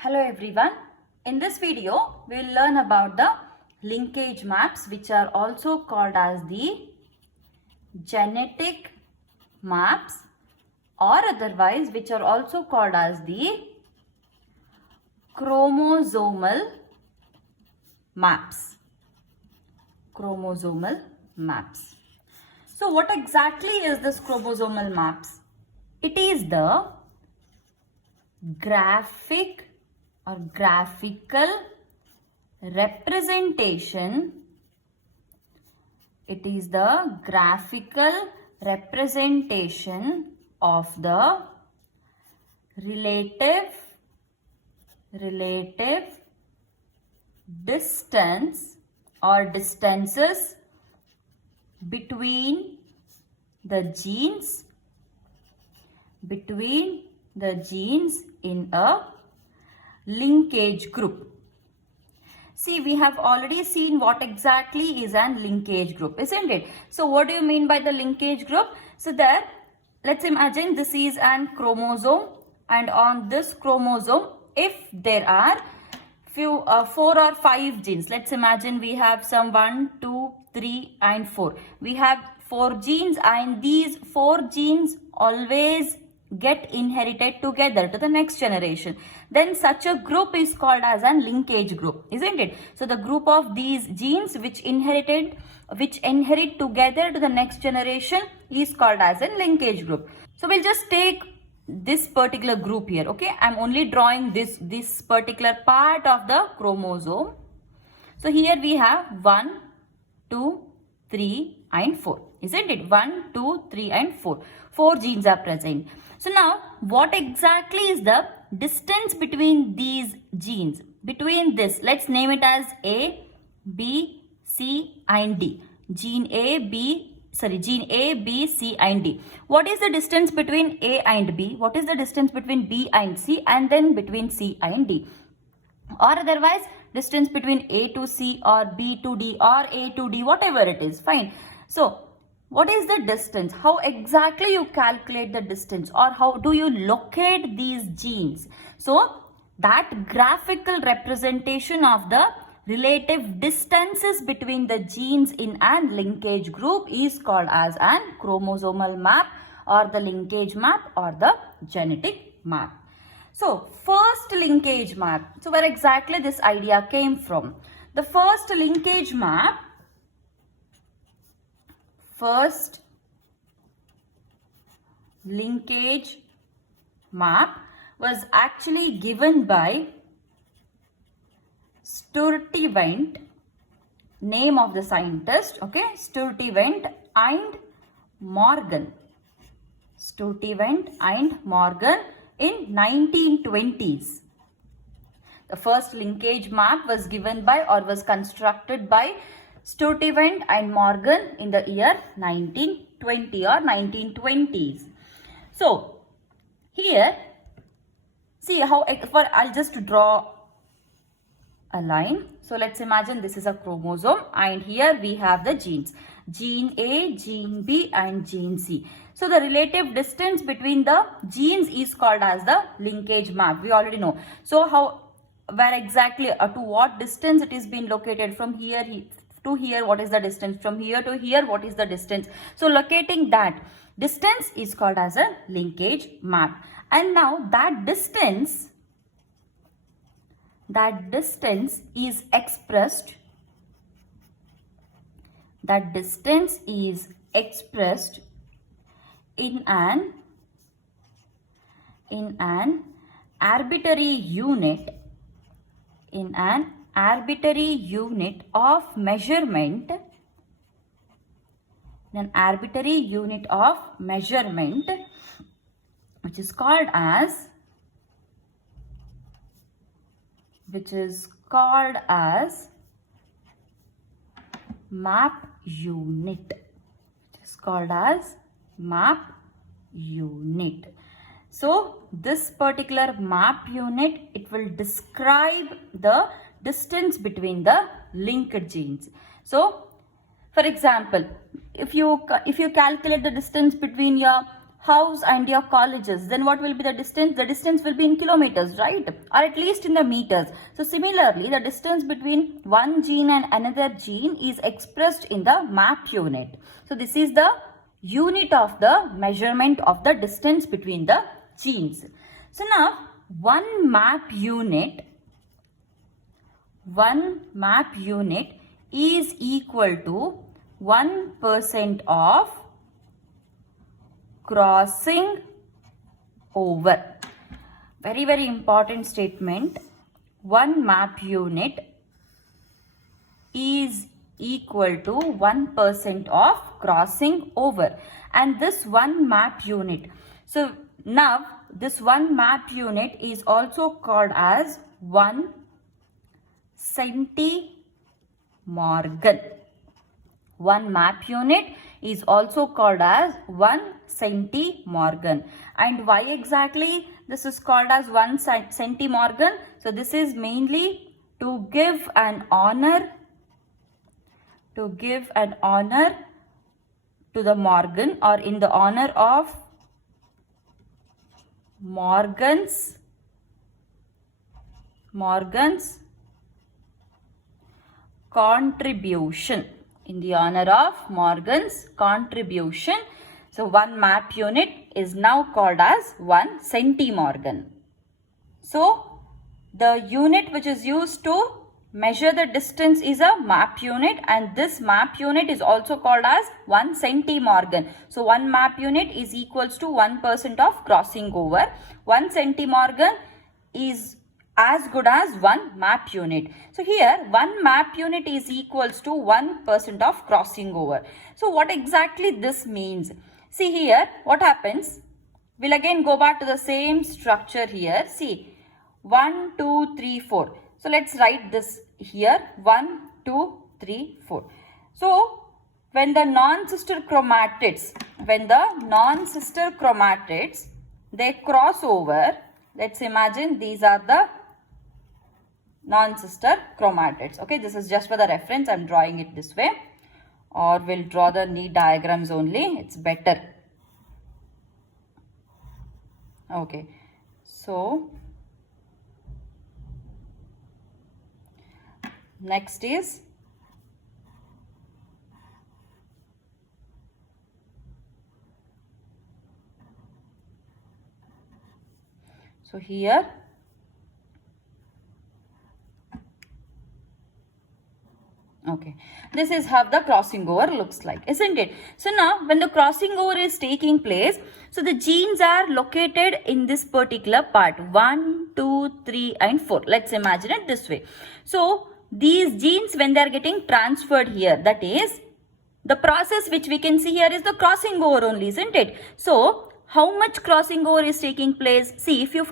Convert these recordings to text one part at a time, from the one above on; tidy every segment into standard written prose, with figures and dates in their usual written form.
Hello everyone. In this video, we will learn about the linkage maps, which are also called as the genetic maps, or otherwise which are also called as the chromosomal maps. Chromosomal maps. So what exactly is this chromosomal maps? It is the graphic or graphical representation. It is the graphical representation of the relative distance or distances between the genes in a linkage group. See, we have already seen what exactly is an linkage group, isn't it? So what do you mean by the linkage group? So there, let's imagine this is an chromosome, and on this chromosome, if there are few 4 or 5 genes, let's imagine we have some 1, 2, 3 and 4. We have 4 genes, and these 4 genes always get inherited together to the next generation. Then such a group is called as a linkage group, isn't it? So the group of these genes which inherit together to the next generation is called as a linkage group. So we'll just take this particular group here, okay? I'm only drawing this particular part of the chromosome. So here we have 1, 2, 3 and 4, isn't it? 1, 2, 3 and 4. 4 genes are present. So now what exactly is the distance between these genes? Between this, let's name it as A, B, C and D. Gene A, B, C and D. What is the distance between A and B? What is the distance between B and C, and then between C and D? Or otherwise, distance between A to C or B to D or A to D, whatever it is, fine. So what is the distance? How exactly you calculate the distance, or how do you locate these genes? So that graphical representation of the relative distances between the genes in an linkage group is called as an chromosomal map, or the linkage map, or the genetic map. So first linkage map. So where exactly this idea came from? The first linkage map was actually given by Sturtevant, name of the scientist, okay? Sturtevant and Morgan. Sturtevant and Morgan in 1920s. The first linkage map was given by, or was constructed by, Sturtevant and Morgan in the year 1920 or 1920s. So here, see how, I'll just draw a line. So let's imagine this is a chromosome, and here we have the genes. Gene A, gene B and gene C. So the relative distance between the genes is called as the linkage map. We already know. So where exactly, to what distance it is being located from here to here, what is the distance? From here to here, what is the distance? So locating that distance is called as a linkage map. And now that distance is expressed in an arbitrary unit of measurement, which is called as map unit. So this particular map unit, it will describe the distance between the linked genes. So for example, if you calculate the distance between your house and your colleges, then what will be the distance? The distance will be in kilometers, right? Or at least in the meters. So similarly, the distance between one gene and another gene is expressed in the map unit. So this is the unit of the measurement of the distance between the genes. So now one map unit is equal to 1% of crossing over. Very, very important statement. One map unit is equal to 1% of crossing over. And this one map unit, so now this one map unit is also called as 1 centimorgan. One map unit is also called as 1 centimorgan. And why exactly this is called as 1 centimorgan? So this is mainly to give an honor to the Morgan, or in the honor of Morgan's contribution. In the honor of Morgan's contribution. So one map unit is now called as 1 centimorgan. So the unit which is used to measure the distance is a map unit, and this map unit is also called as 1 centimorgan. So one map unit is equals to 1% of crossing over. 1 centimorgan is as good as 1 map unit. So here 1 map unit is equals to 1% of crossing over. So what exactly this means? See here what happens. We'll again go back to the same structure here. See 1, 2, 3, 4. So let's write this here 1, 2, 3, 4. So when the non-sister chromatids, they cross over, let's imagine these are the non-sister chromatids. Okay, this is just for the reference. I'm drawing it this way, or we'll draw the neat diagrams only. It's better. Okay, so next is so here okay, this is how the crossing over looks like, isn't it? So now when the crossing over is taking place, so the genes are located in this particular part 1, 2, 3 and 4. Let's imagine it this way. So these genes, when they are getting transferred here, that is the process which we can see here is the crossing over only, isn't it? So how much crossing over is taking place? See, if you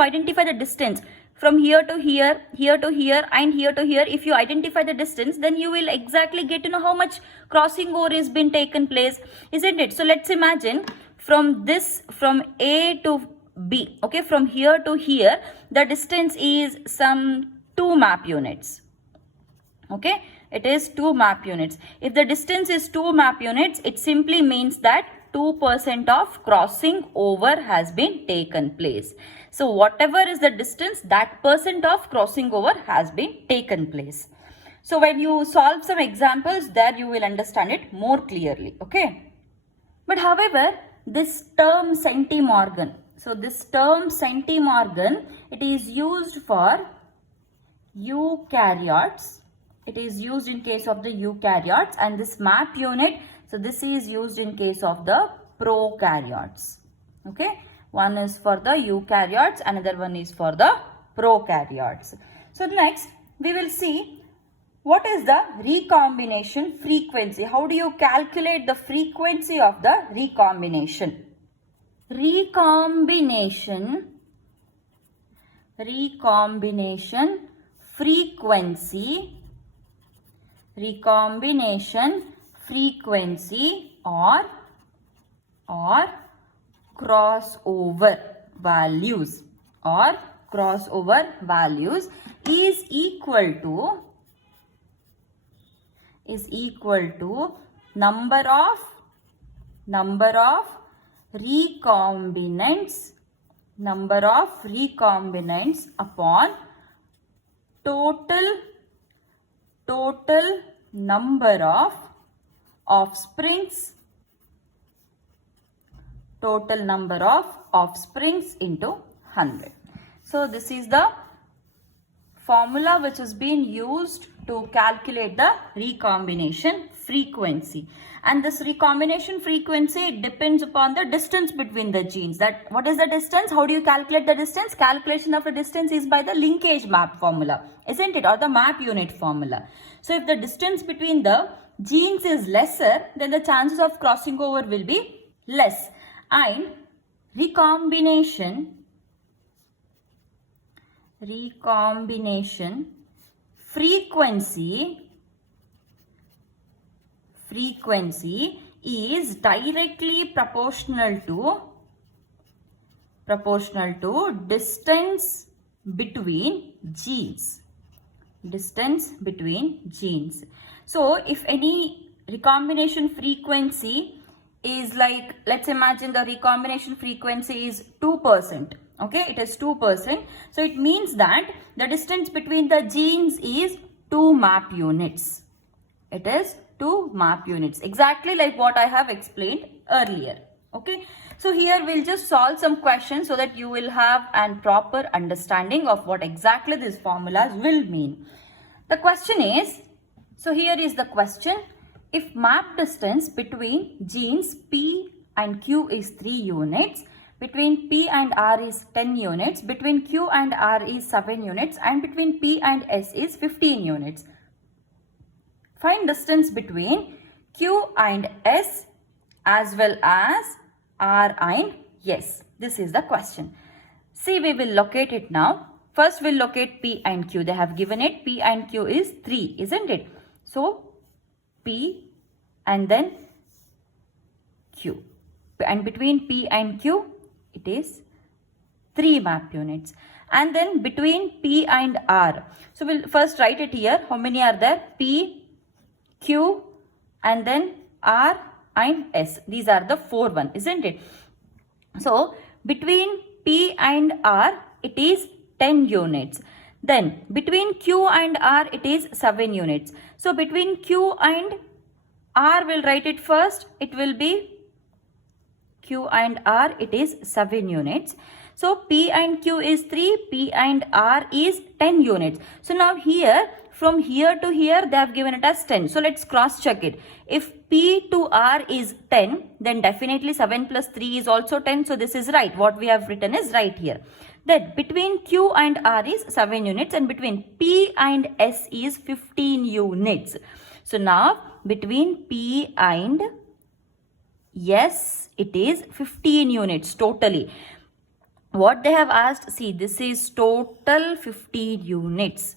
identify the distance from here to here, here to here and here to here, if you identify the distance, then you will exactly get to know how much crossing over is been taken place, isn't it? So let's imagine from A to B, okay, from here to here, the distance is some 2 map units. Okay, it is 2 map units. If the distance is 2 map units, it simply means that 2% of crossing over has been taken place. So whatever is the distance, that percent of crossing over has been taken place. So when you solve some examples, there you will understand it more clearly. Okay. But however, this term centimorgan, so this term centimorgan, it is used for eukaryotes. It is used in case of the eukaryotes, and this map unit, so this is used in case of the prokaryotes. Okay, one is for the eukaryotes, another one is for the prokaryotes. So next we will see what is the recombination frequency. How do you calculate the frequency of the recombination? Recombination frequency or crossover values is equal to number of recombinants, number of recombinants upon total number of offsprings, total number of offsprings into 100. So this is the formula which has been used to calculate the recombination frequency. And this recombination frequency depends upon the distance between the genes. That what is the distance? How do you calculate the distance? Calculation of the distance is by the linkage map formula, isn't it? Or the map unit formula. So if the distance between the genes is lesser, then the chances of crossing over will be less. And recombination frequency is directly proportional to distance between genes. So if any recombination frequency is like, let's imagine the recombination frequency is 2%. Okay, it is 2%. So it means that the distance between the genes is 2 map units. It is 2 map units, exactly like what I have explained earlier. Okay, so here we'll just solve some questions so that you will have a proper understanding of what exactly these formulas will mean. The question is, so here is the question. If map distance between genes P and Q is 3 units, between P and R is 10 units, between Q and R is 7 units, and between P and S is 15 units. Find distance between Q and S as well as R and S. This is the question. See, we will locate it now. First we'll locate P and Q. They have given it. P and Q is 3, isn't it? So P and then Q. And between P and Q, it is 3 map units. And then between P and R. So we'll first write it here. How many are there? P, Q, and then R and S. These are the 4 one, isn't it? So between P and R, it is 10 units. Then between Q and R, it is 7 units. So between Q and R, we'll write it first. It will be Q and R, it is 7 units. So P and Q is 3, P and R is 10 units. So now here, from here to here, they have given it as 10. So let's cross check it. If P to R is 10, then definitely 7 plus 3 is also 10. So this is right. What we have written is right here. Then between Q and R is 7 units and between P and S is 15 units. So now between P and S, it is 15 units totally. What they have asked, see, this is total 15 units.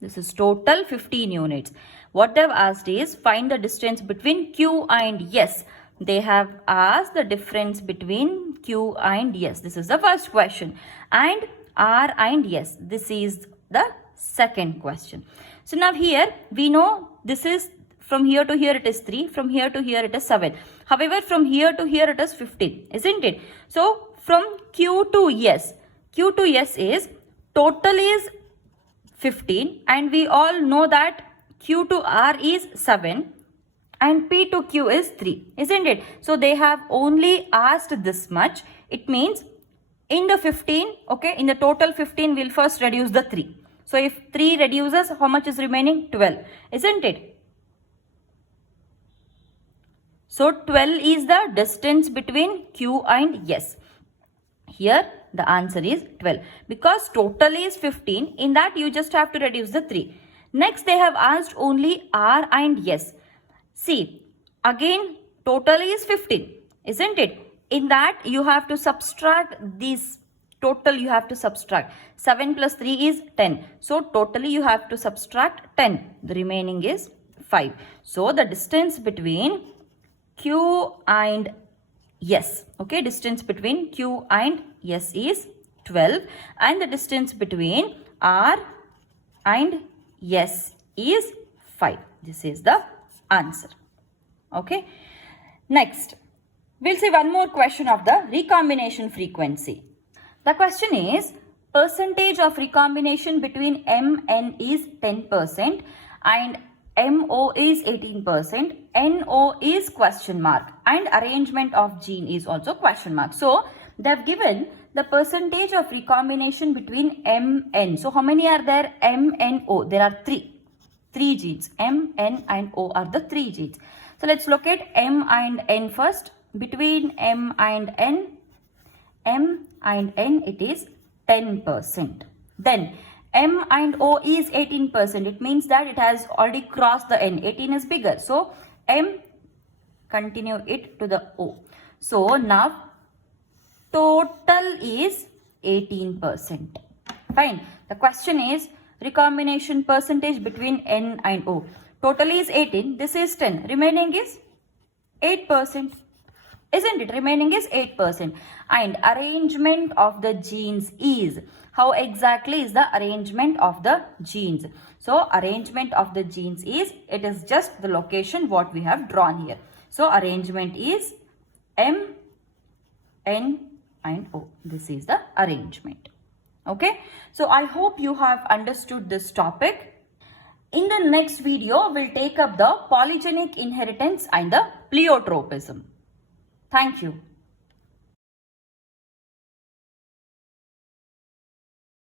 This is total 15 units. What they have asked is find the distance between Q and S. They have asked the difference between Q and S. This is the first question. And R and S. This is the second question. So now here we know this is from here to here it is 3. From here to here it is 7. However, from here to here it is 15. Isn't it? So from Q to S. Q to S is total is 15. And we all know that Q to R is 7. And P to Q is 3. Isn't it? So they have only asked this much. It means in the 15, okay, in the total 15, we'll first reduce the 3. So if 3 reduces, how much is remaining? 12. Isn't it? So 12 is the distance between Q and S. Here the answer is 12. Because total is 15, in that you just have to reduce the 3. Next they have asked only R and S. See, again total is 15, isn't it? In that you have to subtract this total, you have to subtract. 7 plus 3 is 10. So totally you have to subtract 10. The remaining is 5. So the distance between Q and S, okay, distance between Q and S is 12 and the distance between R and S is 5. This is the answer. Okay. Next, We'll see one more question of the recombination frequency. The question is, percentage of recombination between MN is 10% and MO is 18%, NO is question mark, and arrangement of gene is also question mark. So, they have given the percentage of recombination between MN. So, how many are there? M and O. There are three genes. M, N and O are the three genes. So, let's look at M and N first. Between M and N, it is 10%. Then, M and O is 18%. It means that it has already crossed the N. 18 is bigger. So, M, continue it to the O. So, now, total is 18%. Fine. The question is, recombination percentage between N and O. Total is 18. This is 10. Remaining is 8%. Isn't it? Remaining is 8%. And arrangement of the genes is. How exactly is the arrangement of the genes? So, arrangement of the genes is, it is just the location what we have drawn here. So, arrangement is M, N and O. This is the arrangement. Okay. So, I hope you have understood this topic. In the next video, we'll take up the polygenic inheritance and the pleiotropism. Thank you.